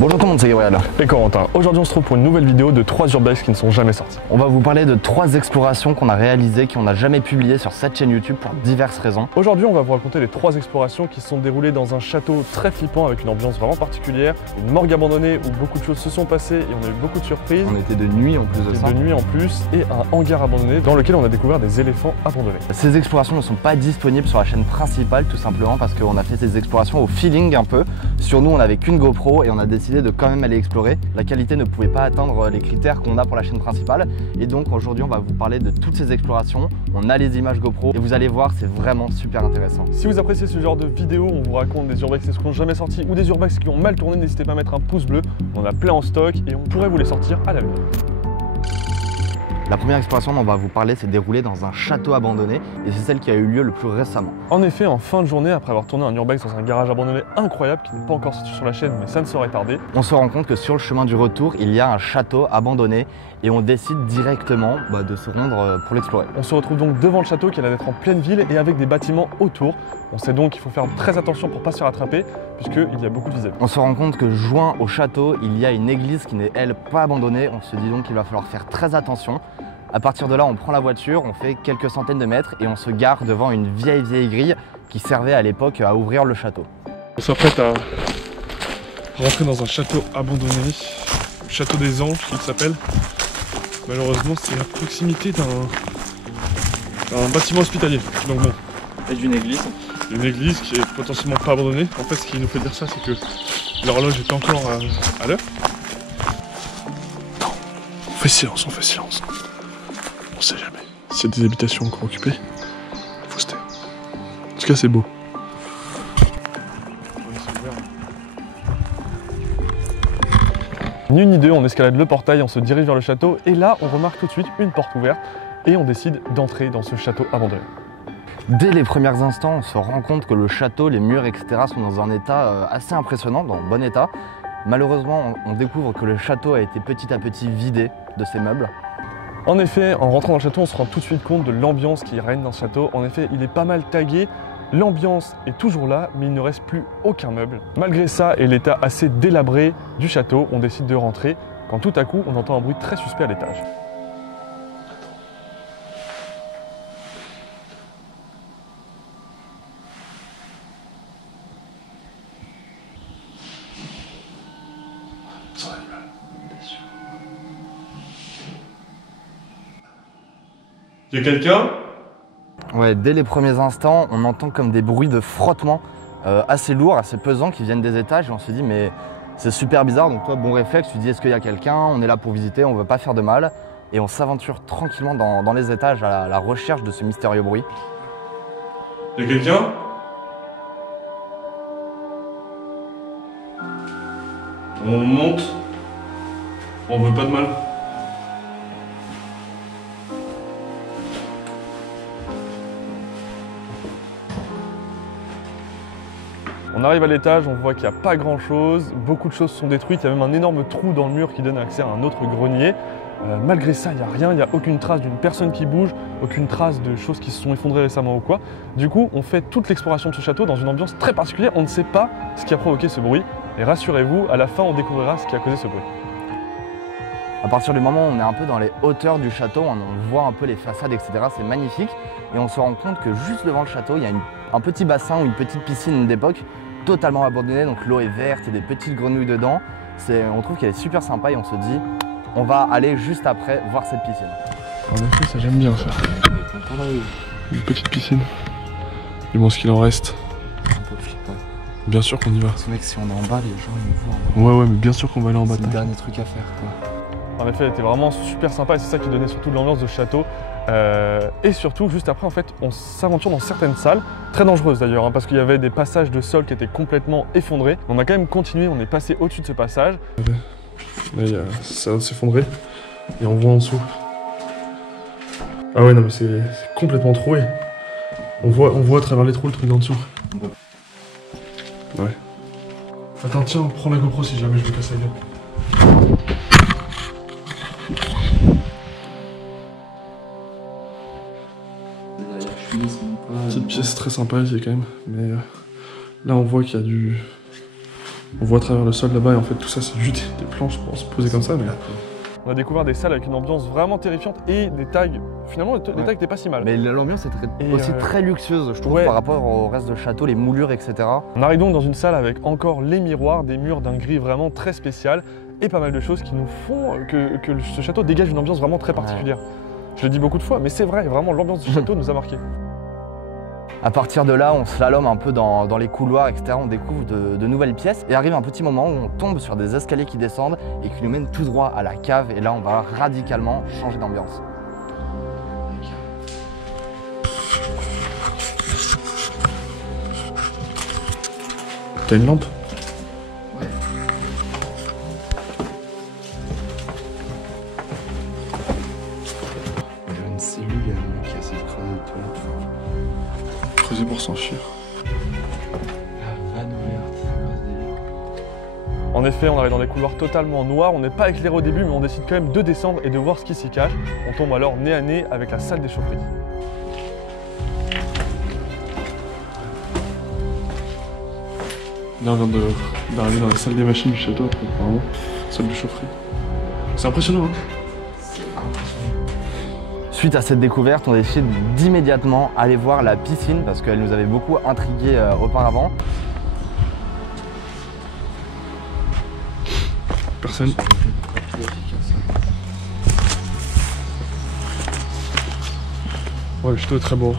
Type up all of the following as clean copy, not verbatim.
Bonjour tout le monde, c'est Gabriel. Et Corentin. Aujourd'hui on se retrouve pour une nouvelle vidéo de 3 urbex qui ne sont jamais sortis. On va vous parler de 3 explorations qu'on a réalisées, qu'on n'a jamais publiées sur cette chaîne YouTube pour diverses raisons. Aujourd'hui on va vous raconter les 3 explorations qui se sont déroulées dans un château très flippant avec une ambiance vraiment particulière, une morgue abandonnée où beaucoup de choses se sont passées et on a eu beaucoup de surprises. On était de nuit en plus de ça. De nuit en plus, et un hangar abandonné dans lequel on a découvert des éléphants abandonnés. Ces explorations ne sont pas disponibles sur la chaîne principale tout simplement parce qu'on a fait ces explorations au feeling un peu. Sur nous on n'avait qu'une GoPro et on a décidé de quand même aller explorer. La qualité ne pouvait pas atteindre les critères qu'on a pour la chaîne principale et donc aujourd'hui on va vous parler de toutes ces explorations. On a les images GoPro et vous allez voir, c'est vraiment super intéressant. Si vous appréciez ce genre de vidéo, on vous raconte des urbex qui ne seront jamais sortis ou des urbex qui ont mal tourné, n'hésitez pas à mettre un pouce bleu. On a plein en stock et on pourrait vous les sortir à l'avenir. La première exploration dont on va vous parler s'est déroulée dans un château abandonné et c'est celle qui a eu lieu le plus récemment. En effet, en fin de journée, après avoir tourné un urbex dans un garage abandonné incroyable qui n'est pas encore sorti sur la chaîne mais ça ne saurait tarder, on se rend compte que sur le chemin du retour, il y a un château abandonné et on décide directement de se rendre pour l'explorer. On se retrouve donc devant le château qui a l'air d'être en pleine ville et avec des bâtiments autour. On sait donc qu'il faut faire très attention pour ne pas se faire attraper puisqu'il y a beaucoup de visibles. On se rend compte que joint au château, il y a une église qui n'est elle pas abandonnée. On se dit donc qu'il va falloir faire très attention. À partir de là, on prend la voiture, on fait quelques centaines de mètres et on se gare devant une vieille grille qui servait à l'époque à ouvrir le château. On s'apprête à rentrer dans un château abandonné, le château des Anges il s'appelle. Malheureusement, c'est à proximité d'un bâtiment hospitalier. Donc bon. Et d'une église. Une église qui est potentiellement pas abandonnée. En fait, ce qui nous fait dire ça, c'est que l'horloge est encore à l'heure. On fait silence, on fait silence. On sait jamais. S'il y a des habitations encore occupées, il faut se taire. En tout cas, c'est beau. Ni une ni deux, on escalade le portail, on se dirige vers le château et là, on remarque tout de suite une porte ouverte et on décide d'entrer dans ce château abandonné. Dès les premiers instants, on se rend compte que le château, les murs, etc. sont dans un état assez impressionnant, dans bon état. Malheureusement, on découvre que le château a été petit à petit vidé de ses meubles. En effet, en rentrant dans le château, on se rend tout de suite compte de l'ambiance qui règne dans ce château. En effet, il est pas mal tagué, l'ambiance est toujours là, mais il ne reste plus aucun meuble. Malgré ça et l'état assez délabré du château, on décide de rentrer, quand tout à coup, on entend un bruit très suspect à l'étage. Y'a quelqu'un? Ouais, dès les premiers instants, on entend comme des bruits de frottement assez lourds, assez pesants qui viennent des étages et on se dit mais c'est super bizarre. Donc toi, bon réflexe, tu dis est-ce qu'il y a quelqu'un? On est là pour visiter, on veut pas faire de mal et on s'aventure tranquillement dans les étages à la recherche de ce mystérieux bruit. Y'a quelqu'un? On monte. On veut pas de mal. On arrive à l'étage, on voit qu'il n'y a pas grand chose, beaucoup de choses sont détruites, il y a même un énorme trou dans le mur qui donne accès à un autre grenier. Malgré ça, il n'y a rien, il n'y a aucune trace d'une personne qui bouge, aucune trace de choses qui se sont effondrées récemment ou quoi. Du coup, on fait toute l'exploration de ce château dans une ambiance très particulière, on ne sait pas ce qui a provoqué ce bruit. Et rassurez-vous, à la fin, on découvrira ce qui a causé ce bruit. À partir du moment où on est un peu dans les hauteurs du château, on voit un peu les façades, etc. C'est magnifique. Et on se rend compte que juste devant le château, il y a un petit bassin ou une petite piscine d'époque totalement abandonnée. Donc l'eau est verte, il y a des petites grenouilles dedans. On trouve qu'elle est super sympa et on se dit, on va aller juste après voir cette piscine. En effet, ça j'aime bien ça. Une petite piscine. Du moins ce qu'il en reste. Bien sûr qu'on y va. Ce mec, si on est en bas, les gens ils nous voient. Ouais, mais bien sûr qu'on va aller en bas. C'est le dernier truc à faire, quoi. En effet, elle était vraiment super sympa et c'est ça qui donnait surtout de l'ambiance de château. Et surtout, juste après, en fait, on s'aventure dans certaines salles, très dangereuses d'ailleurs, parce qu'il y avait des passages de sol qui étaient complètement effondrés. On a quand même continué, on est passé au-dessus de ce passage. Là, ça va s'effondrer et on voit en dessous. Ah ouais, non mais c'est complètement troué. On voit à travers les trous le truc en dessous. Ouais. Attends, tiens, prends la GoPro si jamais je me casse la gueule. Petite pièce très sympa ici quand même, mais là on voit qu'il y a On voit à travers le sol là-bas et en fait tout ça c'est juste des planches pour se poser comme ça. Mais... On a découvert des salles avec une ambiance vraiment terrifiante et des tags, finalement les tags étaient pas si mal. Mais l'ambiance est aussi très luxueuse, je trouve, par rapport au reste du château, les moulures, etc. On arrive donc dans une salle avec encore les miroirs, des murs d'un gris vraiment très spécial et pas mal de choses qui nous font que ce château dégage une ambiance vraiment très particulière. Je le dis beaucoup de fois, mais c'est vrai, vraiment l'ambiance du château nous a marqué. À partir de là, on slalome un peu dans les couloirs, etc. On découvre de nouvelles pièces et arrive un petit moment où on tombe sur des escaliers qui descendent et qui nous mènent tout droit à la cave. Et là, on va radicalement changer d'ambiance. T'as une lampe? Ouais. Il y a une cellule, il y a un mec qui essaie de creuser des toilettes. Creuser pour s'enfuir. La vanne ouverte. En effet, on arrive dans des couloirs totalement noirs, on n'est pas éclairé au début, mais on décide quand même de descendre et de voir ce qui s'y cache. On tombe alors nez à nez avec la salle des chaufferies. Là, on vient d'arriver dans la salle des machines du château, apparemment, salle de chaufferie. C'est impressionnant, hein? Suite à cette découverte, on décide d'immédiatement aller voir la piscine parce qu'elle nous avait beaucoup intrigués auparavant. Personne. Ouais, le château est très beau.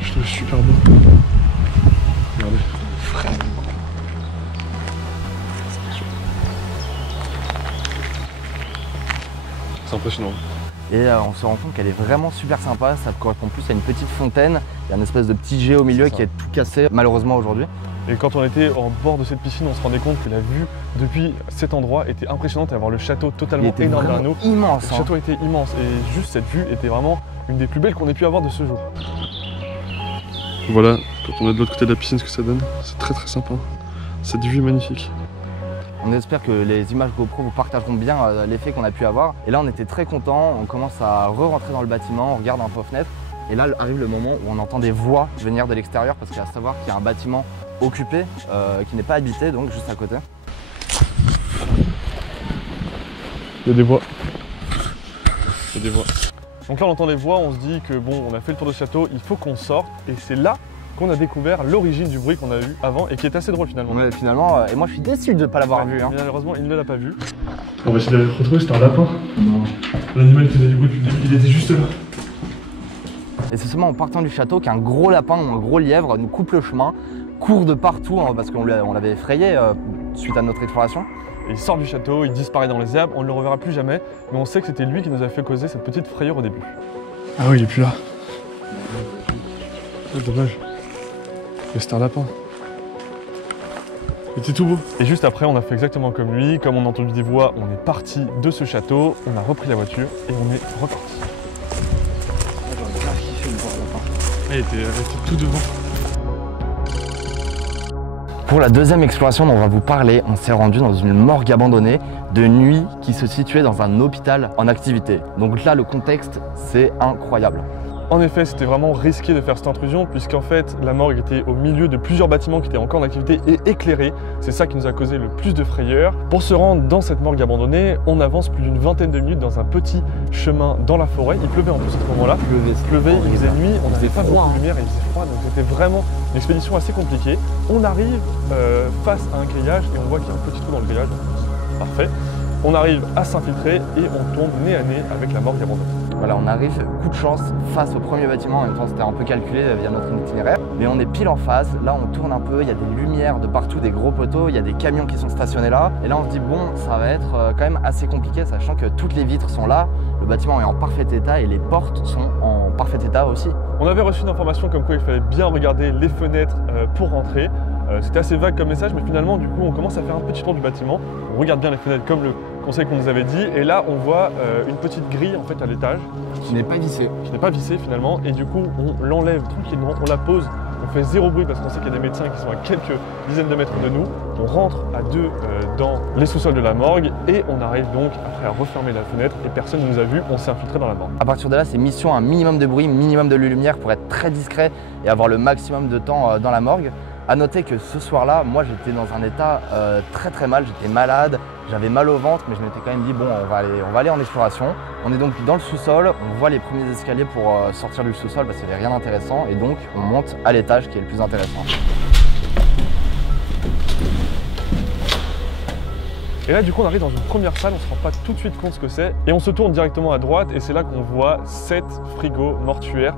Le château est super beau. Regardez. C'est impressionnant. Et on se rend compte qu'elle est vraiment super sympa, ça correspond plus à une petite fontaine, il y a une espèce de petit jet au milieu qui est tout cassé malheureusement aujourd'hui. Et quand on était au bord de cette piscine, on se rendait compte que la vue depuis cet endroit était impressionnante, et avoir le château totalement énorme derrière nous. Immense. Le château était immense et juste cette vue était vraiment une des plus belles qu'on ait pu avoir de ce jour. Voilà, quand on est de l'autre côté de la piscine, ce que ça donne, c'est très sympa. Cette vue est magnifique. On espère que les images GoPro vous partageront bien l'effet qu'on a pu avoir. Et là on était très contents, on commence à re-rentrer dans le bâtiment, on regarde un peu aux fenêtres. Et là arrive le moment où on entend des voix venir de l'extérieur parce qu'il y a à savoir qu'il y a un bâtiment occupé qui n'est pas habité, donc juste à côté. Il y a des voix. Il y a des voix. Donc là on entend les voix, on se dit que bon, on a fait le tour du château, il faut qu'on sorte. Et c'est là qu'on a découvert l'origine du bruit qu'on a eu avant et qui est assez drôle finalement. Ouais, finalement, et moi je suis déçu de ne pas l'avoir vu. Hein. Malheureusement, il ne l'a pas vu. On va essayer de le retrouver, c'était un lapin. Non. L'animal qui faisait du bruit depuis le début, il était juste là. Et c'est seulement en partant du château qu'un gros lapin ou un gros lièvre nous coupe le chemin, court de partout hein, parce qu'on l'avait effrayé suite à notre exploration. Et il sort du château, il disparaît dans les herbes, on ne le reverra plus jamais, mais on sait que c'était lui qui nous a fait causer cette petite frayeur au début. Ah oui, il est plus là. Oh, dommage. Mais c'était un lapin. Il était tout beau. Et juste après, on a fait exactement comme lui. Comme on a entendu des voix, on est parti de ce château, on a repris la voiture et on est reparti. Il était tout devant. Pour la deuxième exploration dont on va vous parler, on s'est rendu dans une morgue abandonnée de nuit qui se situait dans un hôpital en activité. Donc là, le contexte, c'est incroyable. En effet, c'était vraiment risqué de faire cette intrusion puisqu'en fait, la morgue était au milieu de plusieurs bâtiments qui étaient encore en activité et éclairés. C'est ça qui nous a causé le plus de frayeur. Pour se rendre dans cette morgue abandonnée, on avance plus d'une vingtaine de minutes dans un petit chemin dans la forêt. Il pleuvait en plus à ce moment-là. Il pleuvait, il faisait nuit, on n'avait pas beaucoup de lumière et il faisait froid, donc c'était vraiment une expédition assez compliquée. On arrive face à un grillage et on voit qu'il y a un petit trou dans le grillage. Parfait. On arrive à s'infiltrer et on tombe nez à nez avec la morgue abandonnée. Voilà, on arrive, coup de chance, face au premier bâtiment. En même temps, c'était un peu calculé via notre itinéraire. Mais on est pile en face. Là, on tourne un peu. Il y a des lumières de partout, des gros poteaux. Il y a des camions qui sont stationnés là. Et là, on se dit, bon, ça va être quand même assez compliqué, sachant que toutes les vitres sont là. Le bâtiment est en parfait état et les portes sont en parfait état aussi. On avait reçu une information comme quoi il fallait bien regarder les fenêtres pour rentrer. C'était assez vague comme message, mais finalement, du coup, on commence à faire un petit tour du bâtiment. On regarde bien les fenêtres comme le conseil qu'on nous avait dit. Et là, on voit une petite grille en fait à l'étage. Qui n'est pas vissée. Qui n'est pas vissée finalement. Et du coup, on l'enlève tranquillement, on la pose. On fait zéro bruit parce qu'on sait qu'il y a des médecins qui sont à quelques dizaines de mètres de nous. On rentre à deux dans les sous-sols de la morgue et on arrive donc après à refermer la fenêtre et personne ne nous a vus, on s'est infiltré dans la morgue. À partir de là, c'est mission un minimum de bruit, minimum de lumière pour être très discret et avoir le maximum de temps dans la morgue. À noter que ce soir-là, moi j'étais dans un état très mal, j'étais malade, j'avais mal au ventre, mais je m'étais quand même dit bon, on va aller en exploration. On est donc dans le sous-sol, on voit les premiers escaliers pour sortir du sous-sol parce qu'il n'y avait rien d'intéressant et donc on monte à l'étage qui est le plus intéressant. Et là du coup on arrive dans une première salle, on ne se rend pas tout de suite compte ce que c'est et on se tourne directement à droite et c'est là qu'on voit 7 frigos mortuaires.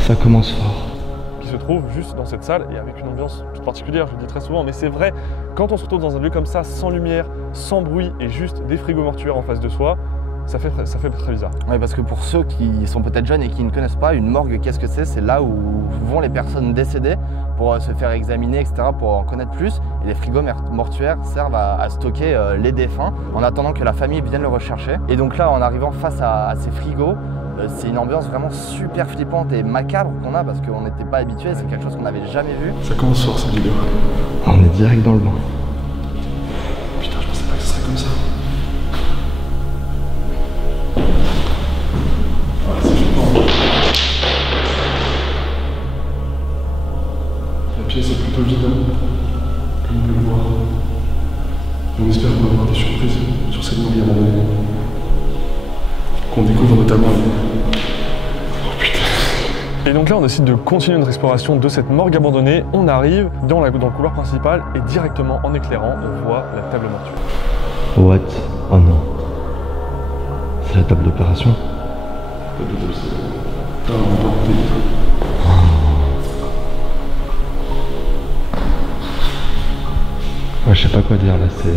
Ça commence fort. Qui se trouve juste dans cette salle et avec une ambiance toute particulière, je le dis très souvent, mais c'est vrai, quand on se retrouve dans un lieu comme ça, sans lumière, sans bruit et juste des frigos mortuaires en face de soi, ça fait très bizarre. Oui, parce que pour ceux qui sont peut-être jeunes et qui ne connaissent pas, une morgue, qu'est-ce que c'est? C'est là où vont les personnes décédées pour se faire examiner, etc., pour en connaître plus. Et les frigos mortuaires servent à stocker les défunts en attendant que la famille vienne le rechercher. Et donc là, en arrivant face à ces frigos, c'est une ambiance vraiment super flippante et macabre qu'on a parce qu'on n'était pas habitué, c'est quelque chose qu'on n'avait jamais vu. Ça commence fort cette vidéo. On est direct dans le bain. Putain, je pensais pas que ce serait comme ça. Ouais, c'est flippant. La pièce est plutôt vide, comme on peut le voir. On espère qu'on va avoir des surprises sur cette morgue abandonnée. Qu'on découvre notamment. Oh putain. Et donc là on décide de continuer notre exploration de cette morgue abandonnée. On arrive dans le couloir principal et directement en éclairant on voit la table mortuaire. What? Oh non. C'est la table d'opération. Ouais, je sais pas quoi dire là, c'est...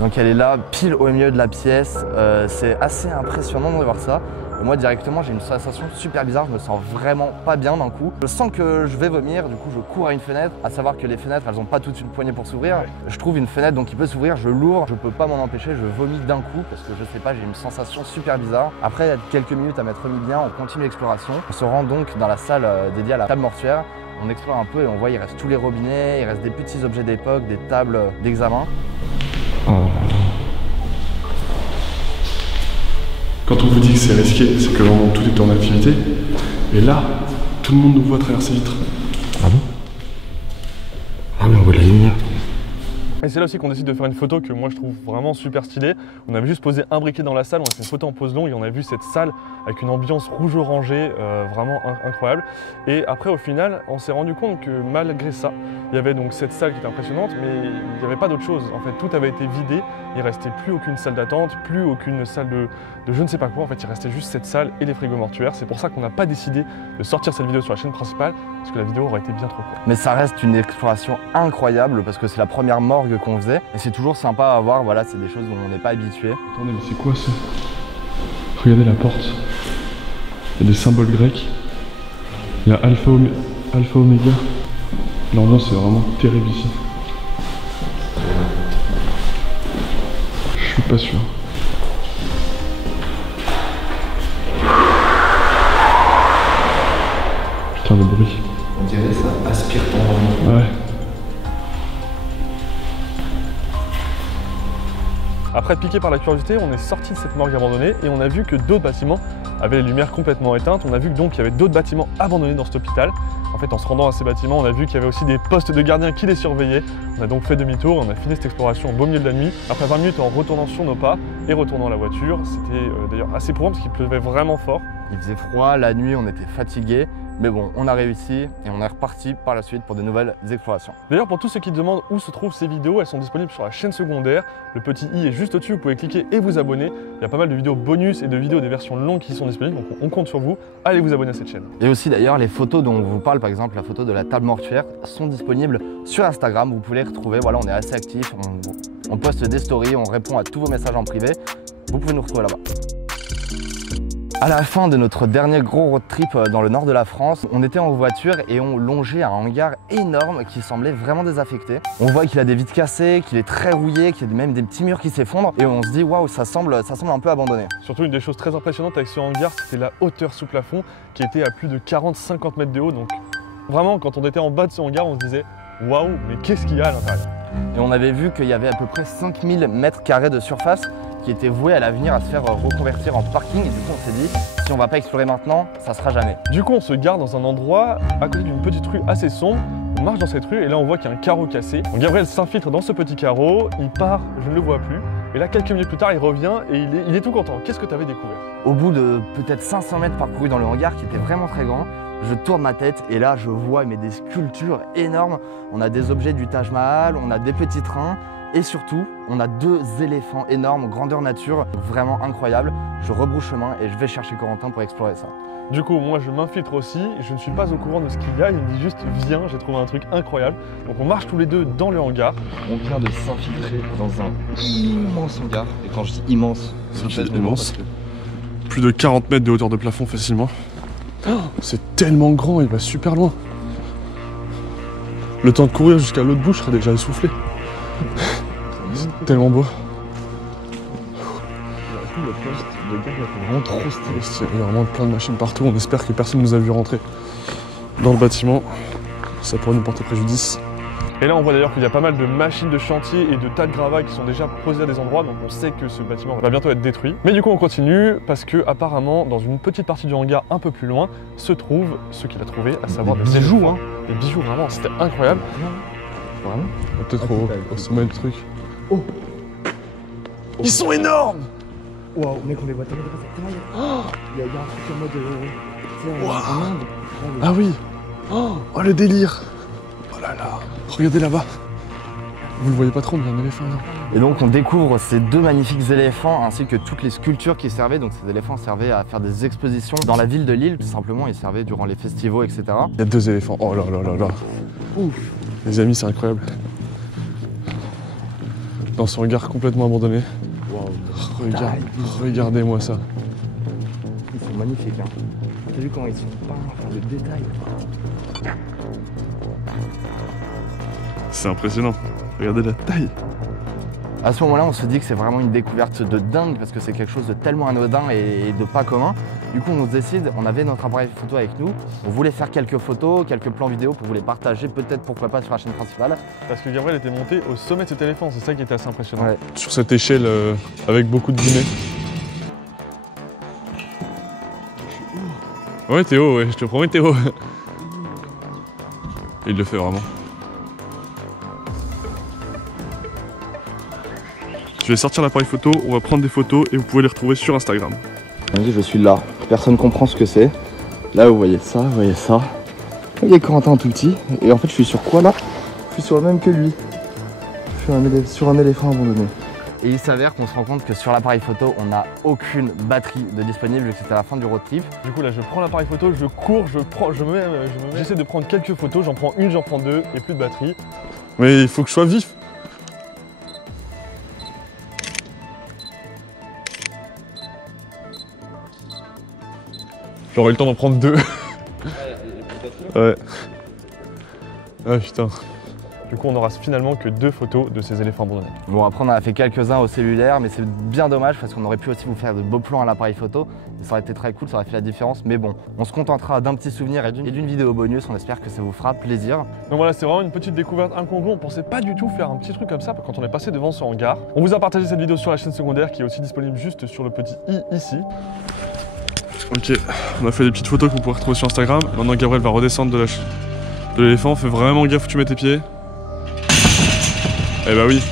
Donc elle est là, pile au milieu de la pièce, c'est assez impressionnant de voir ça. Et moi directement j'ai une sensation super bizarre, je me sens vraiment pas bien d'un coup. Je sens que je vais vomir, du coup je cours à une fenêtre, à savoir que les fenêtres elles ont pas toute une poignée pour s'ouvrir. Je trouve une fenêtre donc qui peut s'ouvrir, je l'ouvre, je peux pas m'en empêcher, je vomis d'un coup parce que je sais pas, j'ai une sensation super bizarre. Après quelques minutes à m'être remis bien, on continue l'exploration. On se rend donc dans la salle dédiée à la table mortuaire. On explore un peu et on voit il reste tous les robinets, il reste des petits objets d'époque, des tables d'examen. Oh. Quand on vous dit que c'est risqué, c'est que vraiment tout est en activité. Et là, tout le monde nous voit à travers ces vitres. Ah bon? Ah mais on voit la lumière. Et c'est là aussi qu'on décide de faire une photo que moi je trouve vraiment super stylée. On avait juste posé un briquet dans la salle, on a fait une photo en pose longue et on a vu cette salle avec une ambiance rouge-orangé vraiment incroyable. Et après au final, on s'est rendu compte que malgré ça, il y avait donc cette salle qui était impressionnante, mais il n'y avait pas d'autre chose. En fait, tout avait été vidé, il restait plus aucune salle d'attente, plus aucune salle de je ne sais pas quoi. En fait, il restait juste cette salle et les frigos mortuaires. C'est pour ça qu'on n'a pas décidé de sortir cette vidéo sur la chaîne principale, parce que la vidéo aurait été bien trop courte. Mais ça reste une exploration incroyable parce que c'est la première morgue qu'on faisait et c'est toujours sympa à voir, voilà, c'est des choses dont on n'est pas habitué. Attendez, mais c'est quoi ça? Regardez la porte. Il y a des symboles grecs. Il y a alpha, oméga. L'ambiance est vraiment terrible ici. Je suis pas sûr. Putain, le bruit. On dirait ça aspire ton Ouais. Après être piqué par la curiosité, on est sorti de cette morgue abandonnée et on a vu que d'autres bâtiments avaient les lumières complètement éteintes. On a vu que donc il y avait d'autres bâtiments abandonnés dans cet hôpital. En fait, en se rendant à ces bâtiments, on a vu qu'il y avait aussi des postes de gardiens qui les surveillaient. On a donc fait demi-tour, on a fini cette exploration au beau milieu de la nuit. Après 20 minutes en retournant sur nos pas et retournant à la voiture, c'était d'ailleurs assez éprouvant parce qu'il pleuvait vraiment fort. Il faisait froid, la nuit on était fatigués, mais bon, on a réussi et on est reparti par la suite pour de nouvelles explorations. D'ailleurs, pour tous ceux qui demandent où se trouvent ces vidéos, elles sont disponibles sur la chaîne secondaire. Le petit i est juste au-dessus, vous pouvez cliquer et vous abonner. Il y a pas mal de vidéos bonus et de vidéos des versions longues qui sont disponibles, donc on compte sur vous. Allez vous abonner à cette chaîne. Et aussi d'ailleurs, les photos dont on vous parle, par exemple la photo de la table mortuaire, sont disponibles sur Instagram. Vous pouvez les retrouver, voilà, on est assez actifs, on poste des stories, on répond à tous vos messages en privé. Vous pouvez nous retrouver là-bas. À la fin de notre dernier gros road trip dans le nord de la France, on était en voiture et on longeait un hangar énorme qui semblait vraiment désaffecté. On voit qu'il a des vitres cassées, qu'il est très rouillé, qu'il y a même des petits murs qui s'effondrent et on se dit waouh, ça semble un peu abandonné. Surtout une des choses très impressionnantes avec ce hangar, c'était la hauteur sous plafond qui était à plus de 40-50 mètres de haut. Donc vraiment, quand on était en bas de ce hangar, on se disait waouh, mais qu'est-ce qu'il y a à l'intérieur? Et on avait vu qu'il y avait à peu près 5000 mètres carrés de surface. qui était voué à l'avenir à se faire reconvertir en parking. Et du coup, on s'est dit, si on va pas explorer maintenant, ça sera jamais. Du coup, on se garde dans un endroit à côté d'une petite rue assez sombre. On marche dans cette rue et là, on voit qu'il y a un carreau cassé. Donc, Gabriel s'infiltre dans ce petit carreau, il part, je ne le vois plus. Et là, quelques minutes plus tard, il revient et il est tout content. Qu'est-ce que tu avais découvert? Au bout de peut-être 500 mètres parcourus dans le hangar, qui était vraiment très grand, je tourne ma tête et là, je vois des sculptures énormes. On a des objets du Taj Mahal, on a des petits trains. Et surtout, on a 2 éléphants énormes, grandeur nature, vraiment incroyable. Je rebrousse chemin et je vais chercher Corentin pour explorer ça. Du coup, moi je m'infiltre aussi, je ne suis pas au courant de ce qu'il y a, il me dit juste viens, j'ai trouvé un truc incroyable. Donc on marche tous les deux dans le hangar. On vient de s'infiltrer dans un immense hangar. Et quand je dis immense, c'est immense. Plus de 40 mètres de hauteur de plafond facilement. Oh, c'est tellement grand, il va super loin. Le temps de courir jusqu'à l'autre bout, je serais déjà essoufflé. C'est tellement beau. Le poste de garde est vraiment trop stylé. Il y a vraiment plein de machines partout. On espère que personne ne nous a vu rentrer dans le bâtiment. Ça pourrait nous porter préjudice. Et là, on voit d'ailleurs qu'il y a pas mal de machines de chantier et de tas de gravats qui sont déjà posés à des endroits. Donc on sait que ce bâtiment va bientôt être détruit. Mais du coup, on continue parce que apparemment, dans une petite partie du hangar un peu plus loin, se trouve ce qu'il a trouvé, à savoir des bijoux. Hein. Des bijoux, vraiment, c'était incroyable. Vraiment? Peut-être au sommet du truc. Oh! Ils sont énormes! Waouh, mec, on les voit tellement de cette taille. Il y a un truc en mode. En Inde. Ah oui! Oh le délire! Oh là là! Regardez là-bas! Vous le voyez pas trop, mais il y a un éléphant là. Et donc on découvre ces 2 magnifiques éléphants ainsi que toutes les sculptures qui servaient. Donc ces éléphants servaient à faire des expositions dans la ville de Lille. Tout simplement, ils servaient durant les festivals, etc. Il y a 2 éléphants. Oh là là là là! Ouf! Les amis, c'est incroyable. Dans ce hangar complètement abandonné. Wow, regardez-moi ça. Ils sont magnifiques. Hein. T'as vu comment ils sont peints, enfin, le détail. C'est impressionnant. Regardez la taille. À ce moment-là, on se dit que c'est vraiment une découverte de dingue parce que c'est quelque chose de tellement anodin et de pas commun. Du coup, on se décide, on avait notre appareil photo avec nous. On voulait faire quelques photos, quelques plans vidéo pour vous les partager, peut-être pourquoi pas sur la chaîne principale. Parce que Gabriel était monté au sommet de cet éléphant, c'est ça qui était assez impressionnant. Ouais. Sur cette échelle avec beaucoup de guillemets. Ouais, t'es haut, ouais, je te promets, t'es haut. Il le fait vraiment. Je vais sortir l'appareil photo, on va prendre des photos et vous pouvez les retrouver sur Instagram. Vas-y, je suis là. Personne comprend ce que c'est. Là, vous voyez ça, vous voyez ça. Vous voyez Corentin en tout petit. Et en fait, je suis sur quoi là? Je suis sur le même que lui. Je suis sur un éléphant abandonné. Et il s'avère qu'on se rend compte que sur l'appareil photo, on n'a aucune batterie de disponible vu que c'était à la fin du road trip. Du coup là, je prends l'appareil photo, je cours, j'essaie de prendre quelques photos, j'en prends une, j'en prends 2, et plus de batterie. Mais il faut que je sois vif. J'aurais eu le temps d'en prendre 2. Ouais. Ah putain. Du coup, on n'aura finalement que 2 photos de ces éléphants abandonnés. Bon, après, on en a fait quelques-uns au cellulaire, mais c'est bien dommage parce qu'on aurait pu aussi vous faire de beaux plans à l'appareil photo. Et ça aurait été très cool, ça aurait fait la différence. Mais bon, on se contentera d'un petit souvenir et d'une vidéo bonus. On espère que ça vous fera plaisir. Donc voilà, c'est vraiment une petite découverte incongrue. On pensait pas du tout faire un petit truc comme ça quand on est passé devant ce hangar. On vous a partagé cette vidéo sur la chaîne secondaire qui est aussi disponible juste sur le petit i ici. Ok, on a fait des petites photos qu'on pourrait retrouver sur Instagram. Maintenant, Gabriel va redescendre de l'éléphant. Fais vraiment gaffe où tu mets tes pieds. Eh bah oui.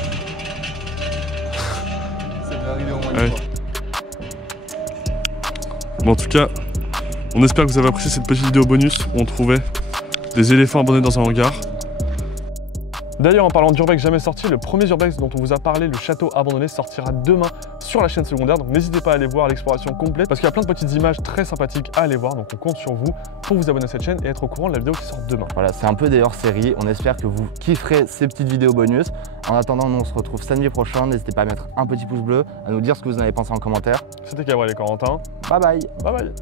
C'est bien arrivé au moins. Ouais. Bon, en tout cas, on espère que vous avez apprécié cette petite vidéo bonus où on trouvait des éléphants abandonnés dans un hangar. D'ailleurs, en parlant d'urbex jamais sorti, le premier urbex dont on vous a parlé, le château abandonné, sortira demain sur la chaîne secondaire. Donc n'hésitez pas à aller voir l'exploration complète parce qu'il y a plein de petites images très sympathiques à aller voir. Donc on compte sur vous pour vous abonner à cette chaîne et être au courant de la vidéo qui sort demain. Voilà, c'est un peu des hors-série. On espère que vous kifferez ces petites vidéos bonus. En attendant, nous on se retrouve samedi prochain. N'hésitez pas à mettre un petit pouce bleu, à nous dire ce que vous en avez pensé en commentaire. C'était Gabriel et Corentin. Bye bye. Bye bye.